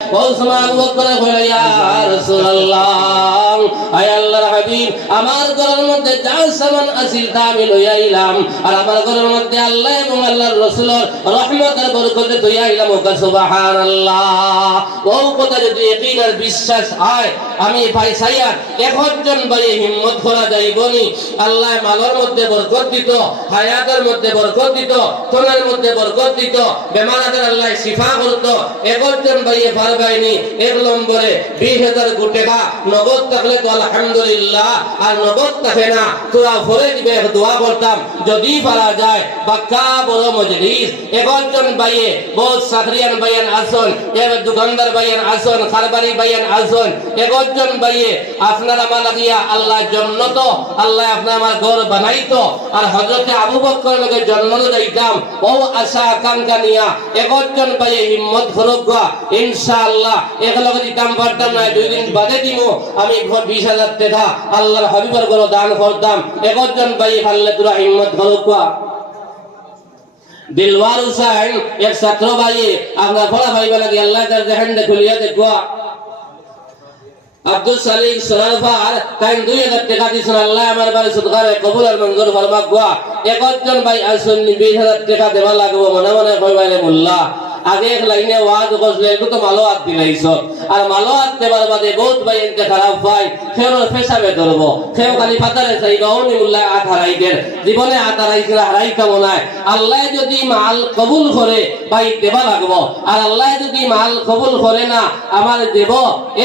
ওসমান বকর কইলা ইয়া রাসূলুল্লাহ, আয় আল্লাহর হাবিব, আমার ঘরের মধ্যে যা সামান আছিল তা আমি লইয়া আইলাম, আর আমার ঘরের মধ্যে আল্লাহ এবং আল্লাহর রাসূলের রহমতের বরকতে লইয়া আইলাম। ওয়া সুবহানাল্লাহ। ও কথা যদি ইয়াকিন আর বিশ্বাস হয়, আমি ভাই সাইয়ার একজন ভাই হিম্মত করা যাইবনি। আল্লাহ মালের মধ্যে বরকত দিত, হায়াতের মধ্যে বরকত দিত, তোনার মধ্যে বরকত দিত, বেমারদের আল্লাহ শিফা করত। একজন ভাই পারবাইনি। এক নম্বরে 20,000 টাকা নগদ থাকলে তো আলহামদুলিল্লাহ, আর নগদ থাকে না তোরা ফরে দিবে দোয়া করতাম যদি পারা যায়। বাক্কা বড় মজলিস, একজন ভাইয়ে বহুত চাকরিয়ান ভাইয়ান আসন, এক দোকানদার ভাইয়ান আসন, খারবারি ভাইয়ান আসন, একজন ভাইয়ে আপনার আমার লাগিয়া আল্লাহ জন্নত, আল্লাহ আপনার আমার ঘর বানাইতো, আর হযরতে আবু বকরের লগে জন্মনো যাইতাম। ও আশা আকাঙ্ক্ষা নিয়া একজন ভাইয়ে হিম্মত করব, ইনশাআল্লাহ একলগে দিতাম পারতাম না, 2 দিন বাদে দিমু আমি 20,000 টাকা আল্লাহর হাবিবের ঘর দান করতাম। একজন ভাই পারলে তোরা হিম্মত করব। দিলওয়ার হুসাইন এক ছাত্র ভাই আপনার ফলা ভাইবা লাগে আল্লাহ তার হ্যান্ডে খুলিয়া দেখবা। আব্দুল সালিক সরারফার তাই 2,000 টাকা দিছেন, আল্লাহ আমার বাড়ি সদকারে কবুল আর মঞ্জুর ফরমাক। একজন ভাই আসুন 20,000 টাকা দেওয়া লাগবো, মনে মনে কইবারে মোল্লা আগে এক লাইনে ওয়াজ করলে একটু তো মালো হাত দিলাইছ, আর মালো হাত দেবার বাদে বহুত ভাই এনতে খারাপ পাই, সেও পেশাবে ধরবো, সেও খালি পাতারে চাইবা ও নিমুল্লাহ হাত হারাইদের জীবনে হাত হারাইছিল হারাইতাম নাই। আল্লাহ যদি মাল কবুল করে ভাই দেবা লাগবো, আর আল্লাহ যদি মাল কবুল করে না আমার দেব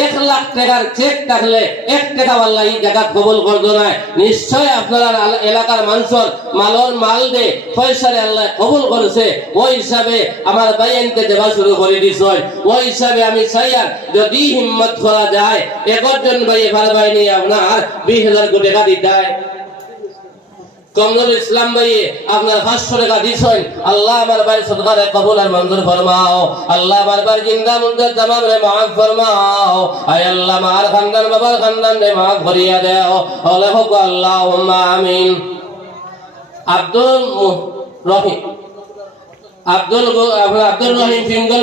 1 লাখ টাকার চেক থাকলে 1 টাকা আল্লাহ এই জায়গা কবুল করতো না। নিশ্চয় আপনারা এলাকার মানুষের মালর মাল দে পয়সারে আল্লাহ কবুল করেছে, ওই হিসাবে আমার ভাই দেওয়া শুরু করে দিছ। ওই হিসাবে আমি চাই আর যদি হিম্মত করা যায় একজন ভাই ভাই নিয়ে আপনার 20,000 টাকা দিতায়। কমরুল ইসলাম ভাই আপনার 500 টাকা দিছেন, আল্লাহ আমার ভাই সদকারে কবুল আর মঞ্জুর ফরমাও। আল্লাহ বারবার জিন্দা মুর্দা तमाम রে maaf ফরমাও। আয় আল্লাহ মার খানদান বাবার খানদান রে maaf করিয়া দাও। আল্লাহুম্মা আমিন। আব্দুল রহিম ফিঙ্গল